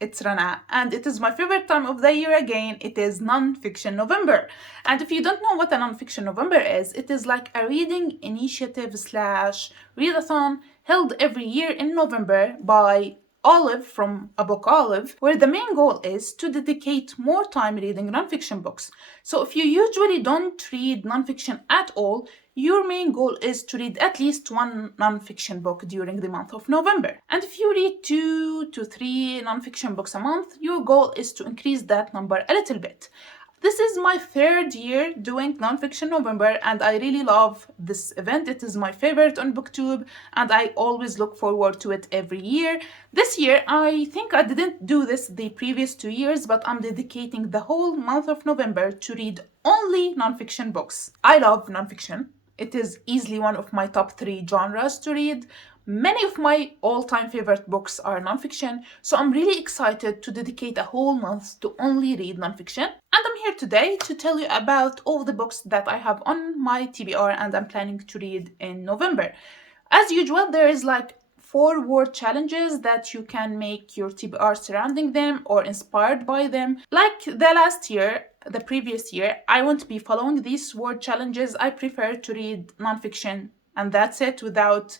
it's Rana, and it is my favorite time of the year again. It is Non-Fiction November. And if you don't know what a Non-Fiction November is, it is like a reading initiative slash readathon held every year in November by Olive from a book Olive, where the main goal is to dedicate more time reading nonfiction books. So if you usually don't read nonfiction at all, your main goal is to read at least one nonfiction book during the month of November. And if you read 2 to 3 nonfiction books a month, your goal is to increase that number a little bit. This is my third year doing Non-Fiction November, and I really love this event. It is my favorite on booktube, and I always look forward to it every year. This year, I think I didn't do this the previous 2 years, but I'm dedicating the whole month of November to read only nonfiction books. I love nonfiction. It is easily one of my top 3 genres to read. Many of my all-time favorite books are nonfiction, so I'm really excited to dedicate a whole month to only read nonfiction. And I'm here today to tell you about all the books that I have on my TBR and I'm planning to read in November. As usual, there is like 4 word challenges that you can make your TBR surrounding them or inspired by them. Like the previous year, I won't be following these word challenges. I prefer to read nonfiction and that's it, without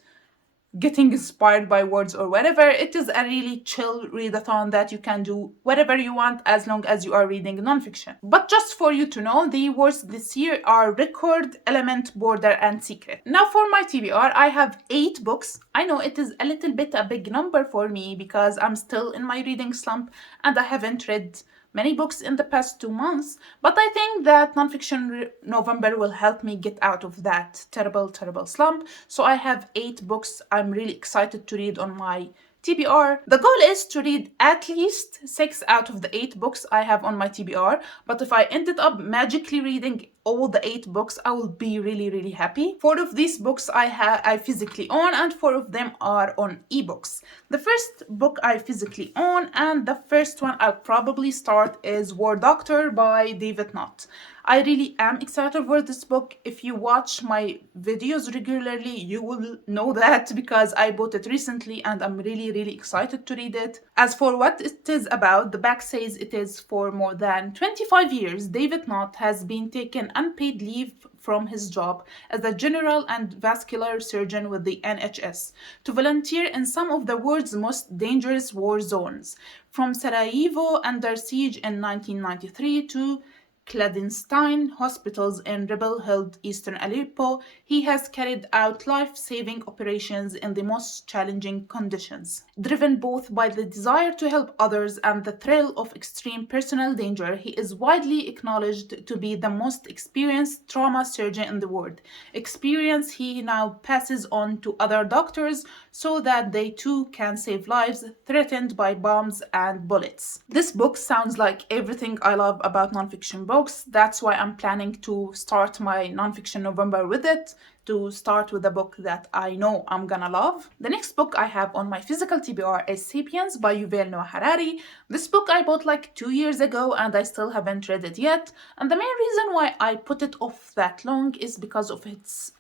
getting inspired by words or whatever. It is a really chill readathon that you can do whatever you want as long as you are reading nonfiction. But just for you to know, the words this year are record, element, border, and secret. Now for my TBR, I have 8 books. I know it is a little bit a big number for me because I'm still in my reading slump and I haven't read many books in the past 2 months, but I think that Nonfiction November will help me get out of that terrible slump. So I have 8 books I'm really excited to read on my TBR. The goal is to read at least 6 out of the 8 books I have on my TBR, but if I ended up magically reading all the 8 books, I will be really happy. 4 of these books I physically own, and 4 of them are on ebooks. The first book I physically own, and the first one I'll probably start, is War Doctor by David Knott. I really am excited for this book. If you watch my videos regularly, you will know that because I bought it recently and I'm really excited to read it. As for what it is about, the back says it is for more than 25 years, David Knott has been taken unpaid leave from his job as a general and vascular surgeon with the NHS to volunteer in some of the world's most dangerous war zones, from Sarajevo under siege in 1993 to clandestine hospitals in rebel-held eastern Aleppo. He has carried out life-saving operations in the most challenging conditions. Driven both by the desire to help others and the thrill of extreme personal danger, he is widely acknowledged to be the most experienced trauma surgeon in the world. Experience he now passes on to other doctors so that they too can save lives threatened by bombs and bullets. This book sounds like everything I love about nonfiction books. That's why I'm planning to start my Nonfiction November with it, to start with a book that I know I'm gonna love. The next book I have on my physical TBR is Sapiens by Yuval Noah Harari. This book I bought like 2 years ago and I still haven't read it yet. And the main reason why I put it off that long is because of its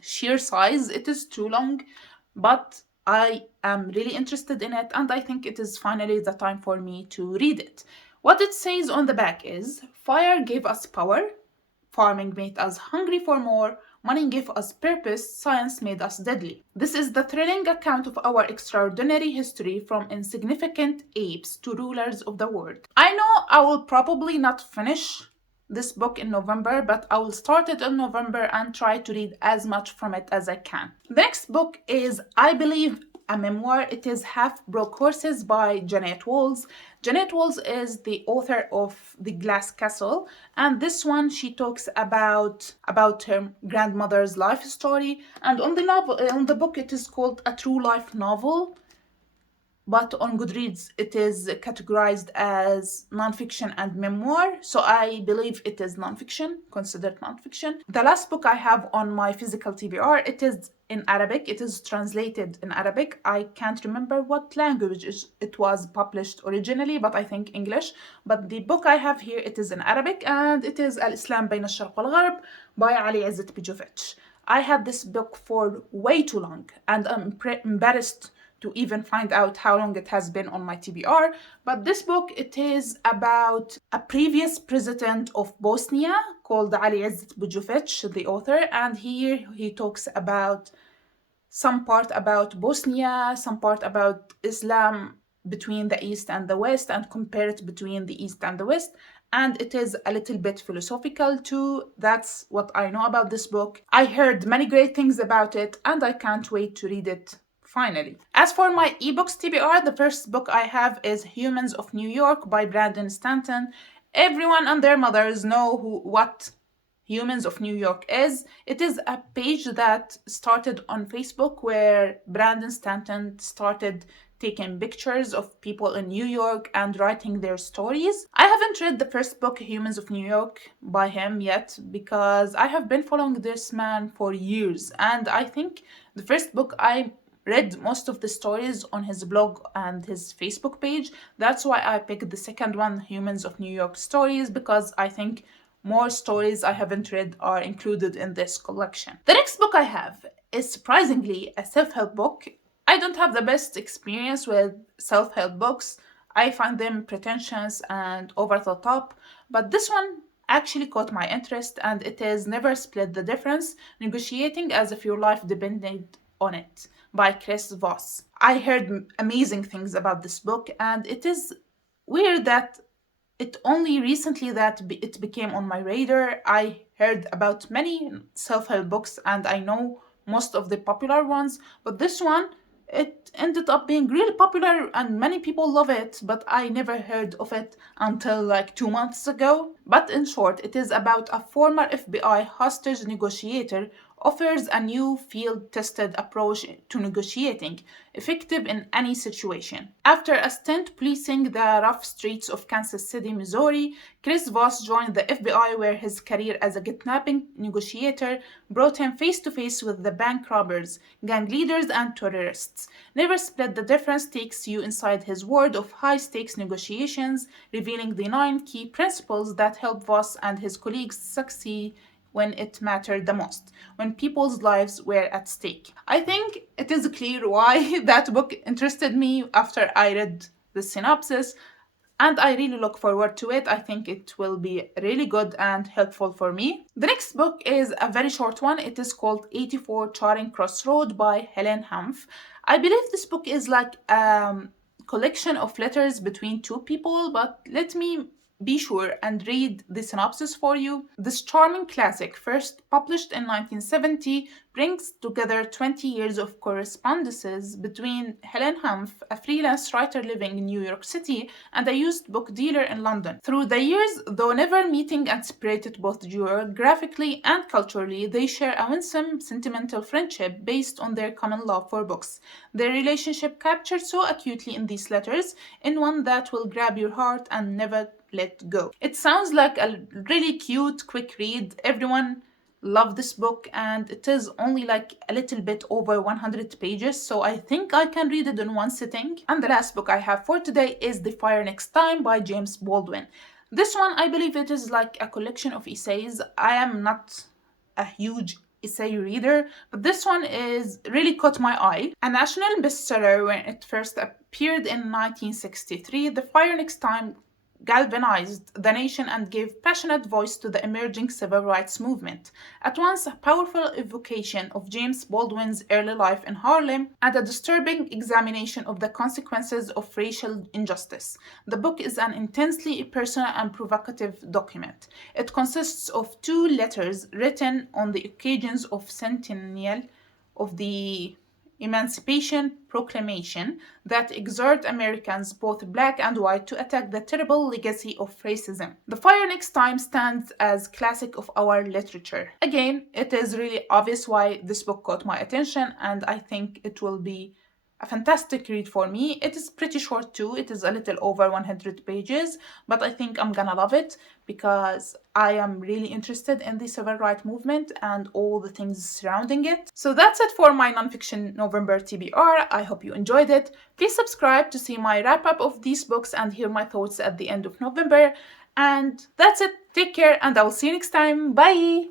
sheer size. It is too long, but I am really interested in it and I think it is finally the time for me to read it. What it says on the back is, fire gave us power, farming made us hungry for more, money gave us purpose, science made us deadly. This is the thrilling account of our extraordinary history from insignificant apes to rulers of the world. I know I will probably not finish this book in November, but I will start it in November and try to read as much from it as I can. The next book is, I believe, a memoir. It is Half Broke Horses by Jeanette Walls. Jeanette Walls is the author of The Glass Castle, and this one she talks about her grandmother's life story. And on the book it is called a true life novel, but on Goodreads it is categorized as nonfiction and memoir, so I believe it is nonfiction, considered nonfiction. The last book I have on my physical TBR, it is in Arabic. It is translated in Arabic. I can't remember what language it was published originally, but I think English. But the book I have here, it is in Arabic, and it is Al-Islam Bayn al-Sharq wal-Gharb by Ali Izzat Bijovich. I had this book for way too long, and I'm embarrassed to even find out how long it has been on my TBR. But this book, it is about a previous president of Bosnia called Ali Izzet Bujovic, the author, and here he talks about some part about Bosnia, some part about Islam between the East and the West, and compare it between the East and the West. And it is a little bit philosophical too. That's what I know about this book. I heard many great things about it, and I can't wait to read it finally. As for my ebooks TBR, the first book I have is Humans of New York by Brandon Stanton. Everyone and their mothers know what Humans of New York is. It is a page that started on Facebook where Brandon Stanton started taking pictures of people in New York and writing their stories. I haven't read the first book, Humans of New York, by him yet because I have been following this man for years, and I think the first book I read most of the stories on his blog and his Facebook page. That's why I picked the second one, Humans of New York Stories, because I think more stories I haven't read are included in this collection. The next book I have is surprisingly a self-help book. I don't have the best experience with self-help books. I find them pretentious and over the top, but this one actually caught my interest, and it is Never Split the Difference, Negotiating as if Your Life Depended on It by Chris Voss. I heard amazing things about this book, and it is weird that it only recently that it became on my radar. I heard about many self-help books and I know most of the popular ones, but this one, it ended up being really popular and many people love it, but I never heard of it until like 2 months ago. But in short, it is about a former FBI hostage negotiator offers a new field-tested approach to negotiating, effective in any situation. After a stint policing the rough streets of Kansas City, Missouri, Chris Voss joined the FBI, where his career as a kidnapping negotiator brought him face to face with the bank robbers, gang leaders, and terrorists. Never Split the Difference takes you inside his world of high-stakes negotiations, revealing the 9 key principles that help Voss and his colleagues succeed when it mattered the most, when people's lives were at stake. I think it is clear why that book interested me after I read the synopsis, and I really look forward to it. I think it will be really good and helpful for me. The next book is a very short one. It is called 84 Charing Cross Road by Helen Hanff. I believe this book is like a collection of letters between two people, but let me be sure and read the synopsis for you. This charming classic, first published in 1970, brings together 20 years of correspondences between Helen Hanff, a freelance writer living in New York City, and a used book dealer in London. Through the years, though never meeting and separated both geographically and culturally, they share a winsome, sentimental friendship based on their common love for books. Their relationship captured so acutely in these letters, in one that will grab your heart and never let go. It sounds like a really cute, quick read. Everyone loved this book, and it is only like a little bit over 100 pages, so I think I can read it in one sitting. And the last book I have for today is The Fire Next Time by James Baldwin. This one, I believe it is like a collection of essays. I am not a huge essay reader, but this one is really caught my eye. A national bestseller when it first appeared in 1963, The Fire Next Time galvanized the nation and gave passionate voice to the emerging civil rights movement. At once a powerful evocation of James Baldwin's early life in Harlem and a disturbing examination of the consequences of racial injustice, the book is an intensely personal and provocative document. It consists of 2 letters written on the occasions of centennial of the Emancipation Proclamation that exhort Americans, both black and white, to attack the terrible legacy of racism. The Fire Next Time stands as classic of our literature. Again, it is really obvious why this book caught my attention, and I think it will be a fantastic read for me. It is pretty short too. It is a little over 100 pages, but I think I'm gonna love it because I am really interested in the civil rights movement and all the things surrounding it. So that's it for my Non-Fiction November TBR. I hope you enjoyed it. Please subscribe to see my wrap-up of these books and hear my thoughts at the end of November. And that's it. Take care, and I will see you next time. Bye!